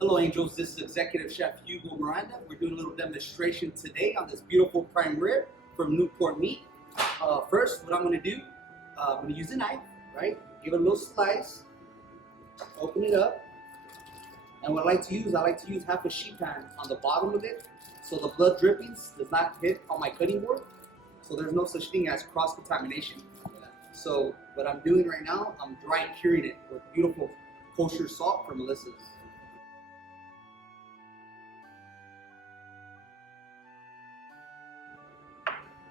Hello Angels, this is Executive Chef Hugo Miranda. We're doing a little demonstration today on this beautiful prime rib from Newport Meat. First, what I'm going to do, I'm going to use a knife, right? Give it a little slice, open it up, and what I like to use half a sheet pan on the bottom of it so the blood drippings does not hit on my cutting board, so there's no such thing as cross-contamination. So what I'm doing right now, I'm dry curing it with beautiful kosher salt from Melissa's.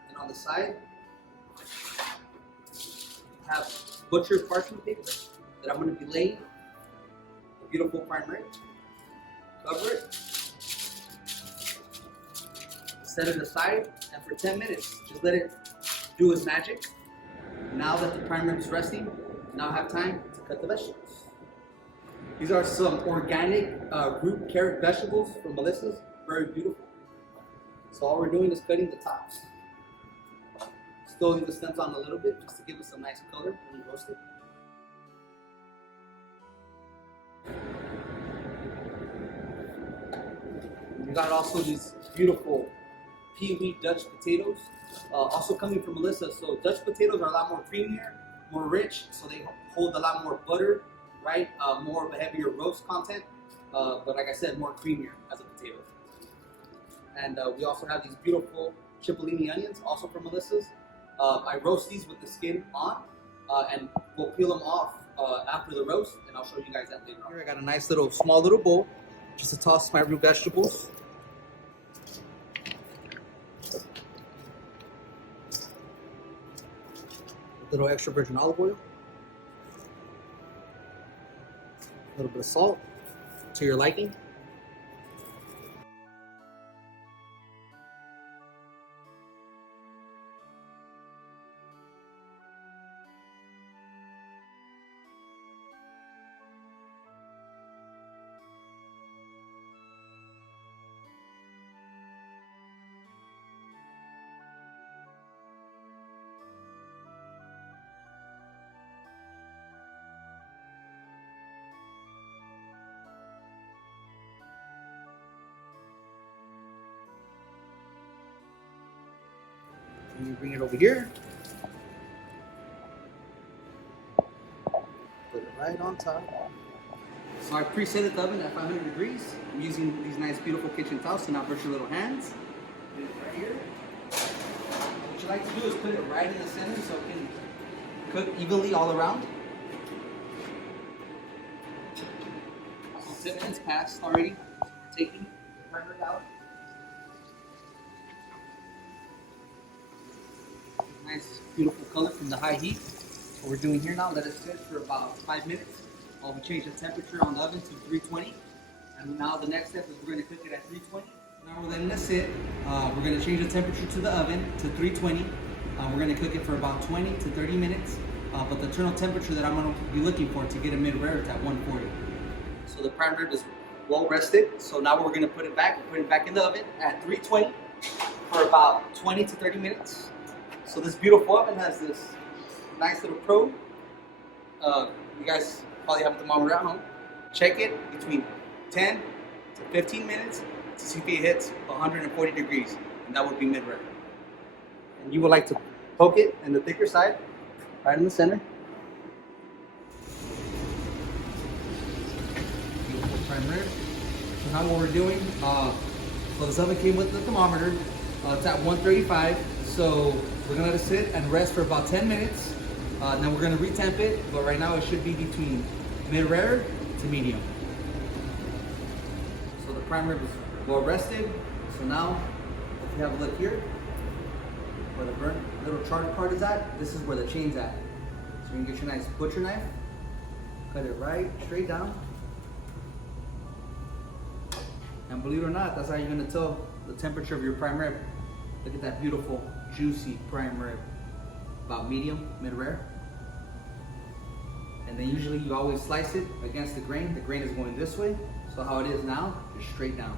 And on the side, I have butcher's parchment paper that I'm going to be laying a beautiful prime rib. Cover it, set it aside, and for 10 minutes, just let it do its magic. Now that the prime rib is resting, now I have time to cut the vegetables. These are some organic root carrot vegetables from Melissa's, very beautiful. So all we're doing is cutting the tops. Still leave the stems on a little bit just to give it some nice color when you roast it. We got also these beautiful pea-wheat Dutch potatoes, also coming from Melissa. So Dutch potatoes are a lot more creamier, more rich, so they hold a lot more butter, right? More of a heavier roast content, but like I said, more creamier as a potato. And we also have these beautiful Cipolline onions, also from Melissa's. I roast these with the skin on, and we'll peel them off after the roast, and I'll show you guys that later on. Here I got a nice small little bowl, just to toss my root vegetables. A little extra virgin olive oil. A little bit of salt to your liking. And you bring it over here. Put it right on top. So I preset the oven at 500 degrees. I'm using these nice, beautiful kitchen towels to not burn your little hands. Put it right here. What you like to do is put it right in the center so it can cook evenly all around. So 10 minutes passed already. So we're taking the prime rib out. Nice, beautiful color from the high heat. What we're doing here now, let it sit for about 5 minutes. We change the temperature on the oven to 320. And now the next step is we're going to cook it at 320. Now we're letting it sit. We're going to change the temperature to the oven to 320. We're going to cook it for about 20 to 30 minutes. But the internal temperature that I'm going to be looking for to get a mid-rare is at 140. So the prime rib is well rested. So now we're going to put it back in the oven at 320 for about 20 to 30 minutes. So this beautiful oven has this nice little probe. You guys probably have a thermometer at home. Check it between 10 to 15 minutes to see if it hits 140 degrees, and that would be mid-rare. And you would like to poke it in the thicker side, right in the center. Beautiful prime rib. So now what we're doing, so this oven came with the thermometer. It's at 135, so we're gonna let it sit and rest for about 10 minutes. Then we're gonna retemp it, but right now it should be between mid-rare to medium. So the prime rib is well rested. So now, if you have a look here, where the burnt little charred part is at, this is where the chain's at. So you can get your nice butcher knife, cut it right straight down. And believe it or not, that's how you're gonna tell the temperature of your prime rib. Look at that beautiful, juicy prime rib. About medium, mid-rare. And then usually you always slice it against the grain. The grain is going this way. So how it is now, just straight down.